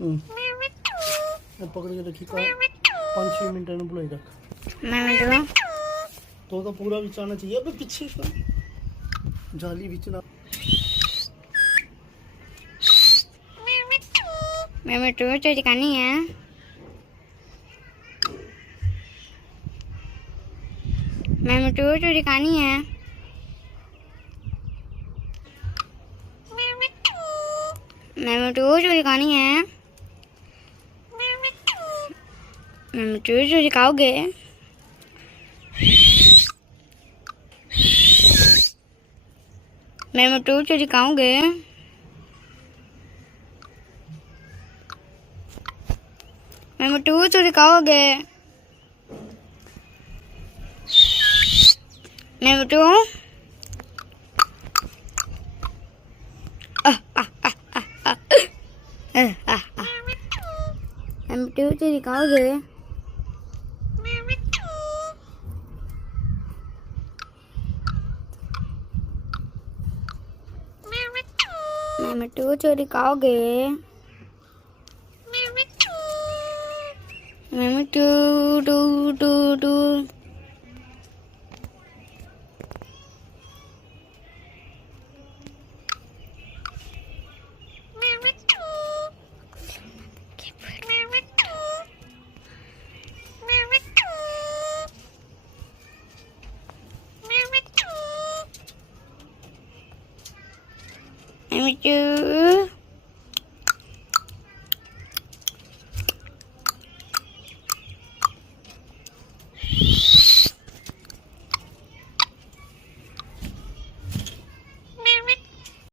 मैं पकड़ के रखी का 5-6 मिनट ने बुलाई रख तो पूरा बिच आना चाहिए। अबे पीछे जाली बिच ना मैं तो चोरी करनी है। मैं तो चोरी करनी है। मैं तो चोरी करनी है। मैं तो चोरी खाओगे। मैं तो चोरी खाऊंगे। मैं तो चोरी खाओगे। मैं तो मैं तो चोरी खाओगे। मैं तो चोरी खाओगे। मैं to to to to I'm